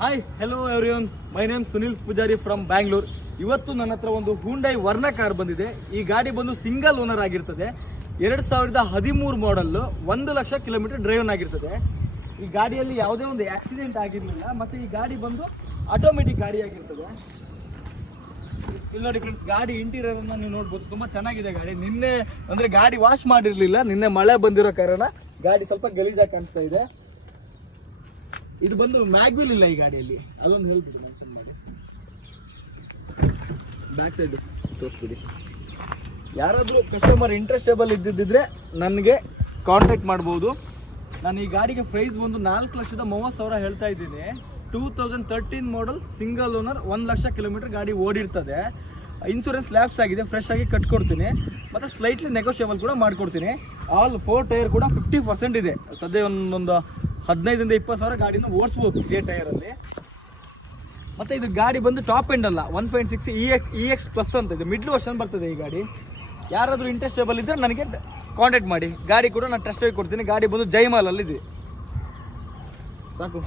Hi hello everyone, my name Sunil Poojari from Bangalore. ಇವತ್ತು ನನ್ನ ಹತ್ರ ಒಂದು ಹ್ಯುಂಡೈ ವರ್ನಾ ಕಾರ್ ಬಂದಿದೆ. ಈ ಗಾಡಿ ಬಂದು ಸಿಂಗಲ್ ಓನರ್ ಆಗಿರ್ತದೆ. 2013 ಮಾಡಲ್ಲು, 1 ಲಕ್ಷ ಕಿಲೋಮೀಟರ್ ಡ್ರೈವ್ ಆಗಿರ್ತದೆ. ಈ ಗಾಡಿಯಲ್ಲಿ ಯಾವುದೇ ಒಂದು ಆಕ್ಸಿಡೆಂಟ್ ಆಗಿರಲಿಲ್ಲ. ಮತ್ತು ಈ ಗಾಡಿ ಬಂದು ಆಟೋಮೆಟಿಕ್ ಗಾಡಿ ಆಗಿರ್ತದೆ. ಇಲ್ಲಿ ನೋಡಿ ಫ್ರೆಂಡ್ಸ್, ಗಾಡಿ ಇಂಟೀರಿಯರ್ ಅನ್ನು ನೀವು ನೋಡ್ಬೋದು, ತುಂಬ ಚೆನ್ನಾಗಿದೆ ಗಾಡಿ. ನಿನ್ನೆ ಅಂದರೆ ಗಾಡಿ ವಾಶ್ ಮಾಡಿರಲಿಲ್ಲ, ನಿನ್ನೆ ಮಳೆ ಬಂದಿರೋ ಕಾರಣ ಗಾಡಿ ಸ್ವಲ್ಪ ಗಲೀಜಾಗಿ ಕಾಣಿಸ್ತಾ ಇದೆ. ಇದು ಬಂದು ಮ್ಯಾಗ್ವಿಲ್ ಇಲ್ಲ ಈ ಗಾಡಿಯಲ್ಲಿ, ಅದೊಂದು ಹೇಳ್ಬಿಡಿ ಮೆನ್ಷನ್ ಮಾಡಿ. ಬ್ಯಾಕ್ ಸೈಡ್ ತೋರಿಸ್ಬಿಡಿ. ಯಾರಾದರೂ ಕಸ್ಟಮರ್ ಇಂಟ್ರೆಸ್ಟೇಬಲ್ ಇದ್ದಿದ್ದರೆ ನನಗೆ ಕಾಂಟ್ಯಾಕ್ಟ್ ಮಾಡ್ಬೋದು. ನಾನು ಈ ಗಾಡಿಗೆ ಪ್ರೈಸ್ ಬಂದು 4,30,000 ಹೇಳ್ತಾ ಇದ್ದೀನಿ. 2013 ಮಾಡಲ್, ಸಿಂಗಲ್ ಓನರ್, 1 ಲಕ್ಷ ಕಿಲೋಮೀಟರ್ ಗಾಡಿ ಓಡಿರ್ತದೆ. ಇನ್ಸೂರೆನ್ಸ್ ಲ್ಯಾಪ್ಸ್ ಆಗಿದೆ, ಫ್ರೆಶ್ ಆಗಿ ಕಟ್ಕೊಡ್ತೀನಿ. ಮತ್ತು ಸ್ಲೈಟ್ಲಿ ನೆಗೋಷಿಯಬಲ್ ಕೂಡ ಮಾಡಿಕೊಡ್ತೀನಿ. ಆಲ್ 4 ಟೈರ್ ಕೂಡ 50% ಇದೆ. ಸದ್ಯ ಒಂದು 15,000 20 ಸಾವಿರ ಗಾಡಿನ ಓಡಿಸ್ಬೋದು ಇದೇ ಟೈರಲ್ಲಿ. ಮತ್ತು ಇದು ಗಾಡಿ ಬಂದು ಟಾಪ್ ಎಂಡ್ ಅಲ್ಲ, 1.6 EX ಪ್ಲಸ್ ಅಂತ ಇದೆ, ಮಿಡ್ಲ್ ವರ್ಷನ್ ಬರ್ತದೆ ಈ ಗಾಡಿ. ಯಾರಾದರೂ ಇಂಟ್ರೆಸ್ಟೇಬಲ್ ಇದ್ದರೆ ನನಗೆ ಕಾಂಟ್ಯಾಕ್ಟ್ ಮಾಡಿ. ಗಾಡಿ ಕೂಡ ನಾನು ಟೆಸ್ಟ್ ಡ್ರೈವ್ ಕೊಡ್ತೀನಿ. ಗಾಡಿ ಬಂದು ಜೈಮಾಲಲ್ಲಿದೆ. ಸಾಕು.